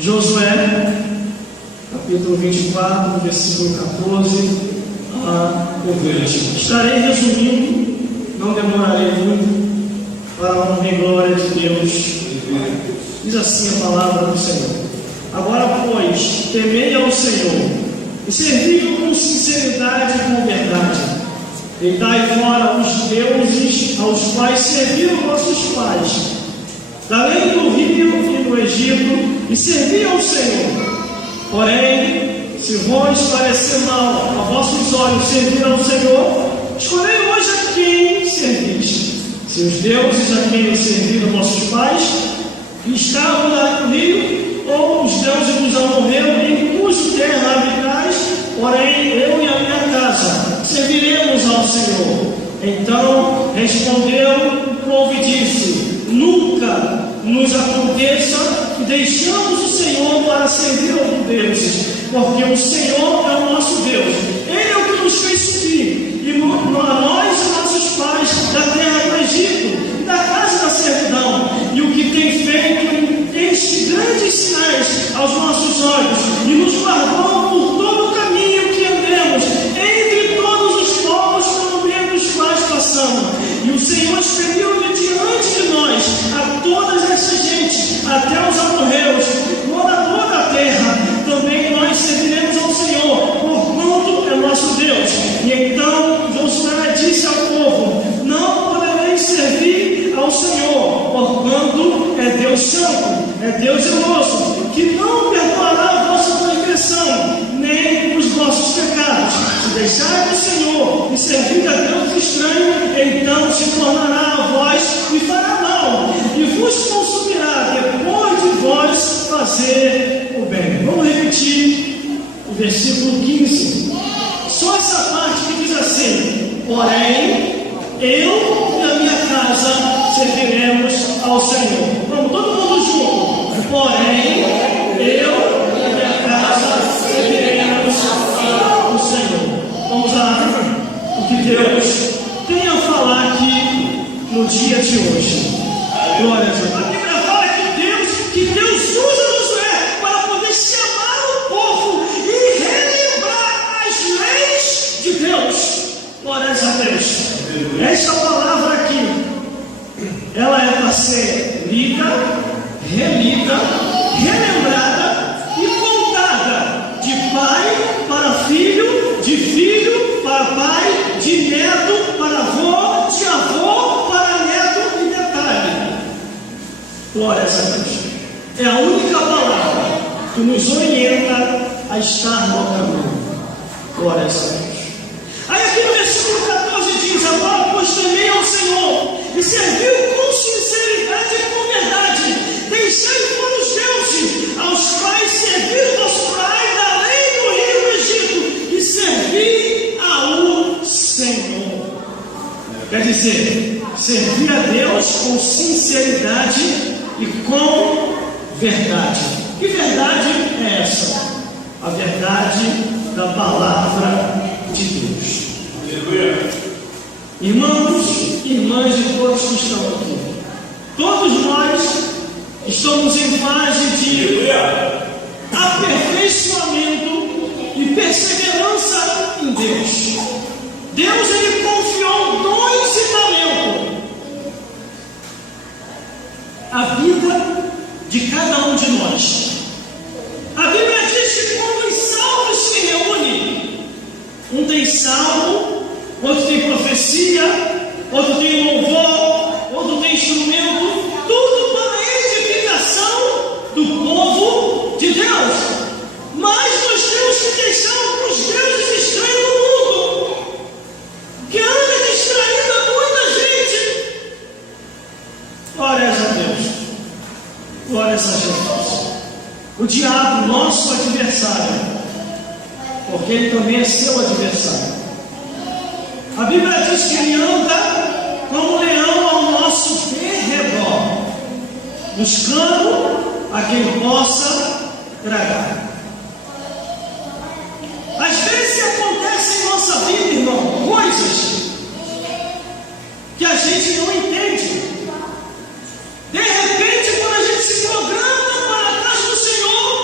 Josué, capítulo 24, versículo 14 o 20. Estarei resumindo, não demorarei muito, para a honra e glória de Deus. Diz assim a palavra do Senhor: agora, pois, temei ao Senhor e servi-o com sinceridade e com verdade. Deitai fora os deuses aos quais serviram vossos pais, da além do rio e do Egito, e servi ao Senhor. Porém, se vos parecer mal a vossos olhos servir ao Senhor, escolhei hoje a quem servis: se os deuses a quem serviram vossos pais, que estavam lá no rio, ou os deuses dos amorreus, em cuja terra habitais. Porém, eu e a minha casa serviremos ao Senhor. Então respondeu o povo e disse: nunca nos aconteça que deixamos o Senhor para servir outros deuses, porque o Senhor é o nosso Deus. Ele é o que nos fez subir, e nós e nossos pais, da terra do Egito, da casa da servidão, e o que tem feito estes grandes sinais aos nossos olhos, e nos guardou por todo o caminho que andemos, entre todos os povos pelo meio dos quais passamos. E o Senhor expeliu de diante de nós a todas essas gentes, até os amorreus, morador da terra. Também nós serviremos ao Senhor, porquanto é nosso Deus. E então Josué disse ao povo: não podereis servir ao Senhor, porquanto é Deus santo, é Deus zeloso, que não perdoará a vossa transgressão, nem os vossos pecados. Se deixarem o Senhor e servir a Deus estranho, então se tornará a vós e fará mal, e vos consumirá depois de vós fazer o bem. Vamos repetir o versículo 15. Só essa parte que diz assim: porém, eu e a minha casa serviremos ao Senhor. Vamos, todo mundo junto. Porém, eu e a minha casa serviremos ao Senhor. Vamos lá. O que Deus tem a falar aqui no dia de hoje. Glória a Deus. A Bíblia fala que Deus usa Josué para poder chamar o povo e relembrar as leis de Deus. Glória a Deus. Esta palavra aqui, ela é para ser lida, relida, relembrada e contada de pai para filho, de filho para pai, de neto para avô, de avô para neto e detalhe. Glória a Deus. É a única palavra que nos orienta a estar no caminho. Glória a Deus. Aí aqui no versículo 14 diz: agora, pois, temei ao Senhor e serviu com sinceridade e com verdade. Deixai fora os deuses aos quais serviram vosso pai da lei do rio do Egito, e servi ao Senhor. Quer dizer, servir a Deus com sinceridade e com verdade. Que verdade é essa? A verdade da palavra de Deus. Irmãos e irmãs de todos que estão aqui, todos nós estamos em fase de aperfeiçoamento e perseverança em Deus. Deus, Ele confiou dons e talento à vida de cada um de nós. A Bíblia diz que quando os salvos se reúnem, um tem salmo, outro tem profecia, outro tem louvor, outro tem instrumento, tudo para a edificação do povo de Deus. Mas nós temos que deixar alguns deuses estranhos no mundo, que anda distraindo muita gente. Glória a Deus. Glória a Jesus. O diabo, nosso adversário, porque ele também é seu adversário. A Bíblia diz que ele anda como um leão ao nosso derredor, buscando a quem possa tragar. Às vezes acontece em nossa vida, irmão, coisas que a gente não entende. De repente, quando a gente se programa para a casa do Senhor,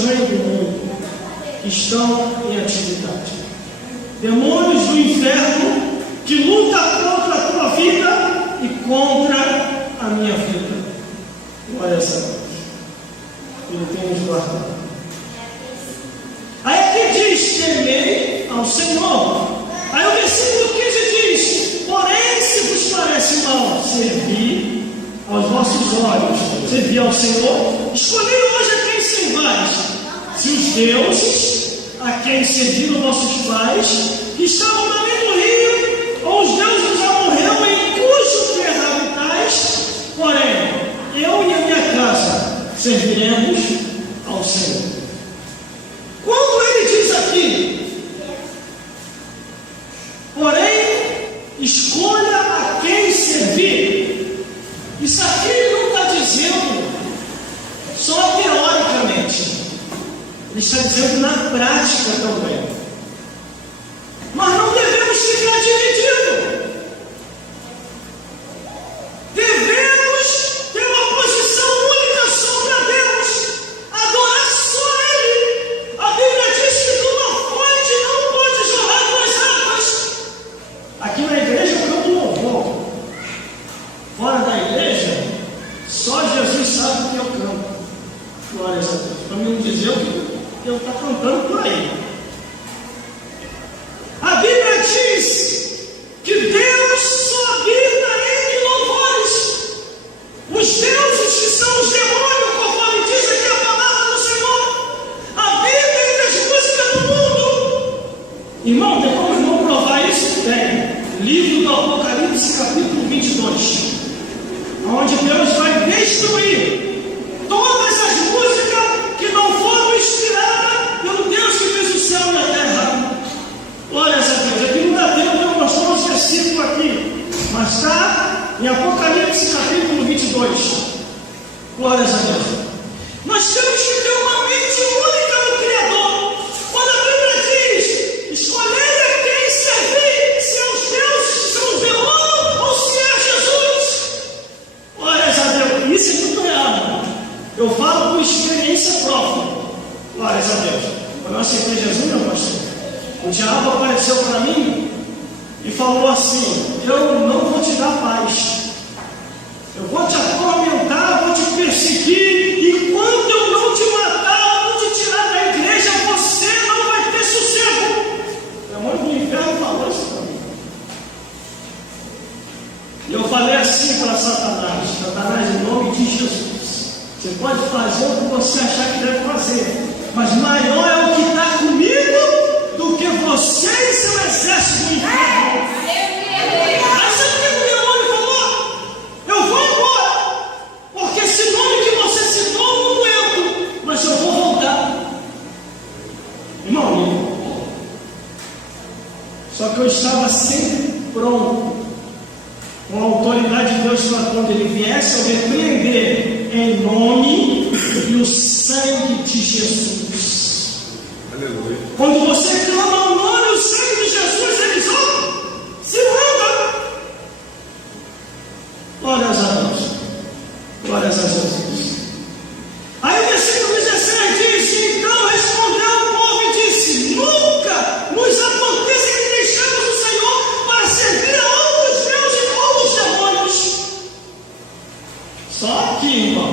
estranhos do mundo que estão em atividade. Demônios do inferno que lutam contra a tua vida e contra a minha vida. Glória a Deus. Ele tem nos guardado. Aí aqui diz: temei ao Senhor. Aí o versículo 15 diz: porém, se vos parece mal servir aos vossos olhos, servir ao Senhor, escolhei hoje a quem servais. Se os deuses a quem serviram nossos pais, que estavam na além do rio, ou os deuses dos amorreus em cujo terra habitais, porém, eu e a minha casa serviremos ao Senhor. Quando ele diz aqui, porém, escolha a quem servir, isso aqui ele não está dizendo só teoricamente, ele está dizendo na prática também. Nós não devemos ficar divididos. Devemos ter uma posição única só para Deus, adorar só Ele. A Bíblia diz que de uma fonte não pode jorrar duas águas. Aqui na igreja eu canto louvor. Fora da igreja, só Jesus sabe o que eu canto. Glória a Deus. Para mim não dizer o que eu estou cantando por aí. A Bíblia diz que Deus só habita em louvores. Os deuses que são os demônios, conforme diz aqui a palavra do Senhor, habitam entre as músicas do mundo. Irmão, tem como irmão provar isso? Tem. Livro do Apocalipse, capítulo 22, onde Deus vai destruir todas as músicas que não foram inspiradas pelo Deus que fez o céu e a terra. Glórias a Deus. Aqui não dá tempo de eu mostrar os versículos aqui, mas está em Apocalipse capítulo 22. Glórias a Deus. Nós temos que ter uma mente única no Criador. Quando a Bíblia diz: escolhei a quem servir, se é os deuses que são os demônios ou se é Jesus. Glórias a Deus. Isso é muito real. Eu falo com experiência própria. Glórias a Deus. Quando eu aceitei Jesus, meu pastor, o diabo apareceu para mim e falou assim: eu não vou te dar paz, eu vou te atormentar, vou te perseguir, e quando eu não te matar, eu vou te tirar da igreja, você não vai ter sossego. O demônio do inferno falou isso para mim. E eu falei assim para Satanás: Satanás, em nome de Jesus, você pode fazer o que você achar que deve fazer, mas maior é o que está comigo do que você e seu exército do inferno. Aí sabe o que o demônio falou? Eu vou embora, porque esse nome que você citou eu não aguento, mas eu vou voltar. Irmão, só que eu estava sempre pronto, com a autoridade de Deus, para quando ele viesse eu repreender em nome e o sangue de Jesus. Aleluia. Quando você clama o nome e o sangue de Jesus, eles se manda. Glórias a Deus. Glórias a Jesus. Aí o versículo 16 diz: então respondeu o povo e disse: nunca nos acontece que deixamos o Senhor para servir a outros deuses ou os demônios. Só que, irmão,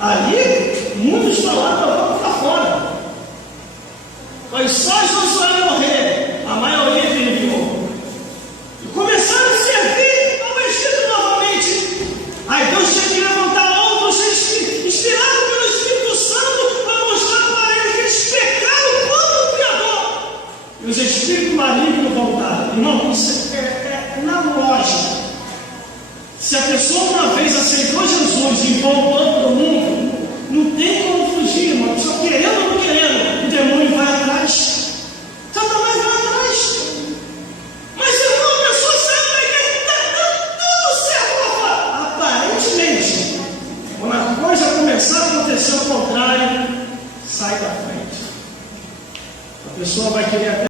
ali muitos falaram para fora. Mas só Josué morrer, a maioria enviou. E começaram a servir ao Egito novamente. Aí Deus tinha que levantar outros inspirados pelo Espírito Santo para mostrar para eles que eles pecaram contra o Criador. E os espíritos malignos voltaram. Irmão, isso é na lógica. Se a pessoa uma vez aceitou Jesus e voltou para o mundo, não tem